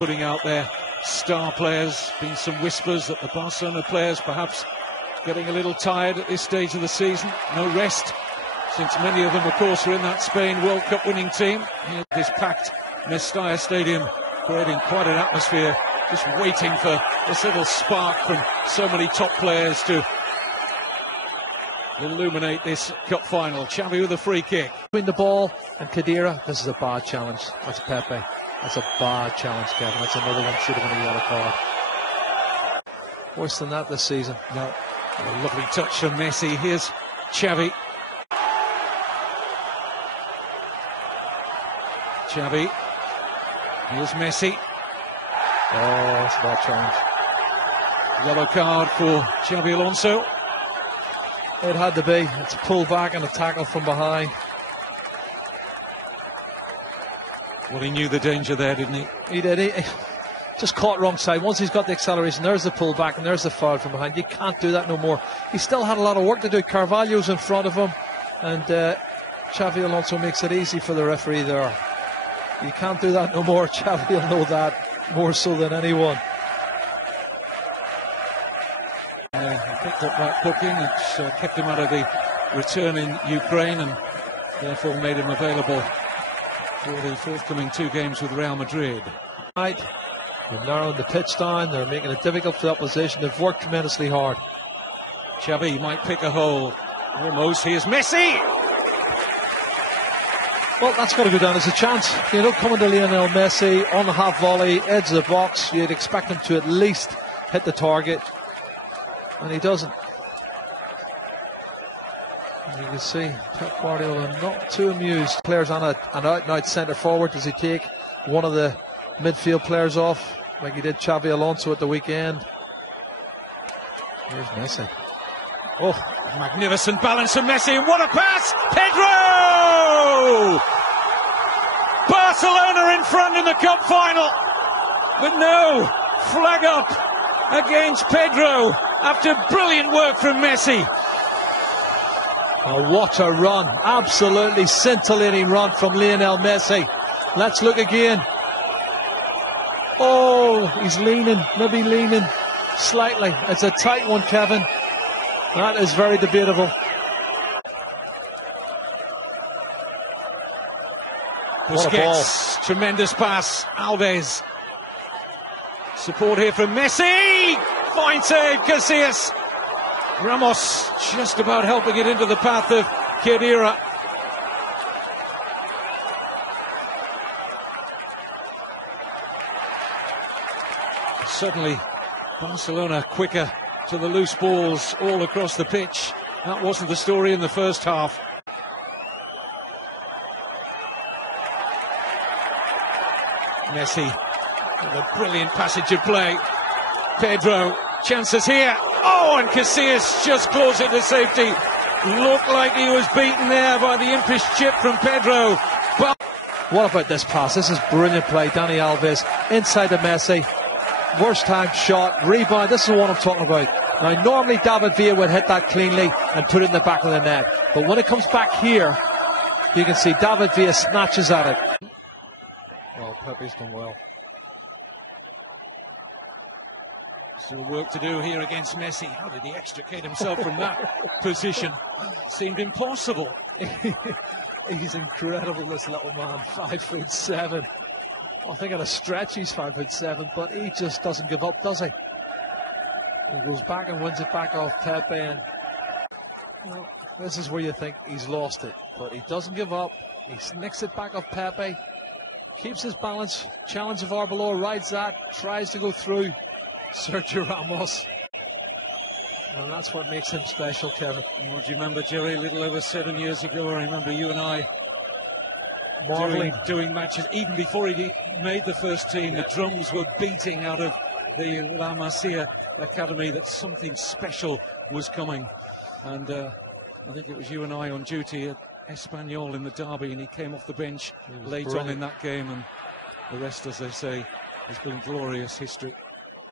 putting out their star players. Been some whispers that the Barcelona players perhaps getting a little tired at this stage of the season. No rest, since many of them, of course, were in that Spain World Cup winning team. Here, this packed Mestalla Stadium, creating quite an atmosphere, just waiting for this little spark from so many top players to illuminate this cup final. Xavi with a free kick. Between the ball and Khedira, this is a bad challenge. That's Pepe. That's a bad challenge, Kevin. That's another one should have been a yellow card. Worse than that this season. No. A lovely touch from Messi. Here's Xavi. Xavi. Here's Messi. Oh, that's a bad challenge. Yellow card for Xabi Alonso. It had to be. It's a pull back and a tackle from behind. Well, he knew the danger there, didn't he? He did. He just caught wrong side. Once he's got the acceleration, there's the pull back and there's the foul from behind. You can't do that no more. He still had a lot of work to do. Carvalho's in front of him, and Xabi Alonso makes it easy for the referee there. You can't do that no more. Xavi will know that more so than anyone. He picked up that booking, which kept him out of the return in Ukraine and therefore made him available for the forthcoming 2 games with Real Madrid. Right, they're narrowing the pitch down, they're making it difficult for the opposition. They've worked tremendously hard. Xavi might pick a hole. Almost. Here's Messi! Well, that's got to go down as a chance. You know, coming to Lionel Messi on the half volley, edge of the box, you'd expect him to at least hit the target. And he doesn't. And you can see Pep Guardiola not too amused. Players on an out-and-out centre forward. Does he take one of the midfield players off like he did Xabi Alonso at the weekend? Here's Messi. Oh, magnificent balance from Messi. What a pass! Pedro! Barcelona in front in the cup final. But no, flag up against Pedro after brilliant work from Messi. Oh, what a run. Absolutely scintillating run from Lionel Messi. Let's look again. Oh, he's leaning, maybe leaning slightly. It's a tight one, Kevin. That is very debatable. Busquets, tremendous pass. Alves. Support here from Messi. Fine save, Casillas. Ramos just about helping it into the path of Khedira. Suddenly, Barcelona quicker to the loose balls all across the pitch. That wasn't the story in the first half. Messi with a brilliant passage of play. Pedro, chances here. Oh, and Casillas just close it to safety. Looked like he was beaten there by the impish chip from Pedro. But what about this pass? This is brilliant play. Dani Alves inside to Messi. Worst time shot, rebound. This is what I'm talking about. Now, normally David Villa would hit that cleanly and put it in the back of the net. But when it comes back here, you can see David Villa snatches at it. Well, Pepe's done well. Still work to do here against Messi. How did he extricate himself from that position? Seemed impossible. He's incredible, this little man. 5'7". I think at a stretch he's 5'7", but he just doesn't give up, does he? He goes back and wins it back off Pepe, and well, this is where you think he's lost it. But he doesn't give up. He nicks it back off Pepe, keeps his balance, challenges Arbeloa, rides that, tries to go through Sergio Ramos. And that's what makes him special, Kevin. Well, do you remember, Jerry, a little over 7 years ago, I remember you and I doing matches, even before he made the first team, the drums were beating out of the La Masia Academy that something special was coming. And I think it was you and I on duty at Espanyol in the derby, and he came off the bench late on in that game, and the rest, as they say, has been glorious history.